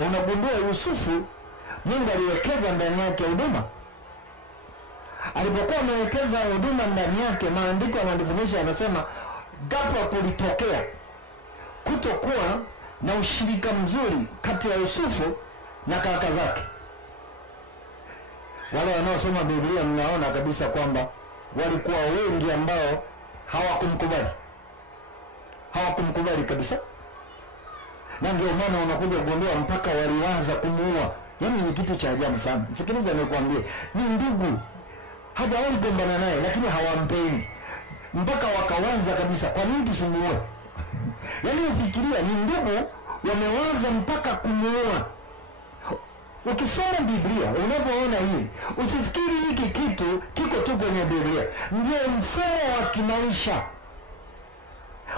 Unagundua Yusufu Mungu aliwekeza ndani yake huduma. Alipokuwa amewekeza huduma ndani yake, maandiko yanadhihirisha, yanasema ghafla kulitokea kutokuwa na ushirika mzuri kati ya Yusufu na kaka zake. Wale wanaosoma Biblia mnaona kabisa kwamba walikuwa wengi ambao hawakumkubali kabisa, na ndio maana unakuja kugundua mpaka walianza kumuua. Yaani ni kitu cha ajabu sana. Sikiliza nikwambie, ni ndugu, hajawahi gombana naye lakini hawampendi, mpaka wakaanza kabisa, kwa nini tusimuue? Yaani ufikiria, ni ndugu wameanza mpaka kumuua. Ukisoma Biblia unapoona hili, usifikiri hiki kitu kiko tu kwenye Biblia, ndio mfumo wa kimaisha.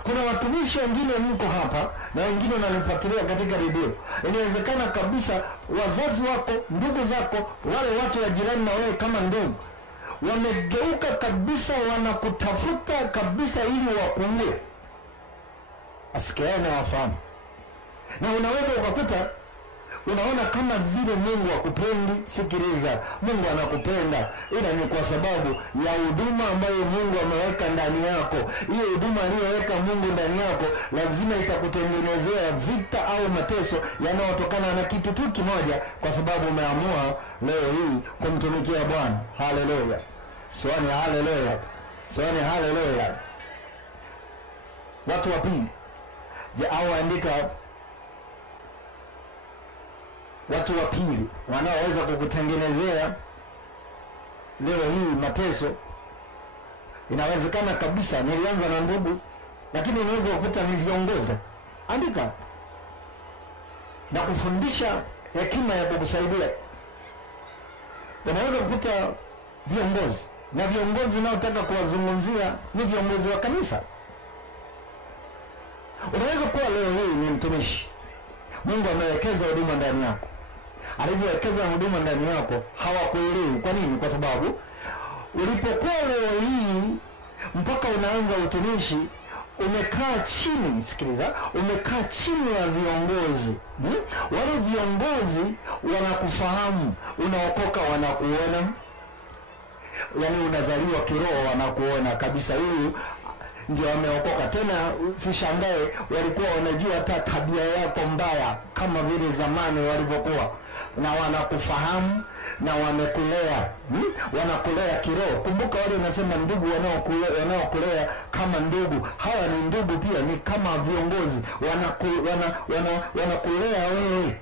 Kuna watumishi wengine mko hapa na wengine wananifuatilia katika redio. Inawezekana kabisa wazazi wako, ndugu zako, wale watu wa jirani na wewe kama ndugu, wamegeuka kabisa, wanakutafuta kabisa ili wakuue. Asikiae na wafahamu. Na unaweza ukakuta unaona kama vile Mungu hakupendi. Sikiliza, Mungu anakupenda, ila ni kwa sababu ya huduma ambayo Mungu ameweka ndani yako. Hiyo huduma aliyoweka Mungu ndani yako lazima itakutengenezea vita au mateso yanayotokana na kitu tu kimoja, kwa sababu umeamua leo hii kumtumikia Bwana. Haleluya. Swani haleluya. Swani haleluya. Watu wa pili, au andika watu wa pili wanaoweza kukutengenezea leo hii mateso. Inawezekana kabisa nilianza na ndugu, lakini unaweza kukuta ni viongozi. Andika na kufundisha hekima ya kukusaidia. Unaweza kukuta viongozi, na viongozi naotaka kuwazungumzia ni viongozi wa kanisa. Unaweza kuwa leo hii ni mtumishi, Mungu amewekeza huduma ndani yako. Alivyowekeza huduma ndani yako hawakuelewi. Kwa nini? Kwa sababu ulipokuwa leo hii mpaka unaanza utumishi, umekaa chini. Sikiliza, umekaa chini ya viongozi. Wale viongozi wanakufahamu, unaokoka wanakuona, yaani unazaliwa kiroho wanakuona kabisa, huyu ndio ameokoka. Tena sishangae walikuwa wanajua hata tabia yako mbaya kama vile zamani walivyokuwa, na wanakufahamu na wamekulea. Wanakulea kiroho. Kumbuka wale unasema ndugu wanaokulea kama ndugu, hawa ni ndugu pia, ni kama viongozi, wanakulea wewe.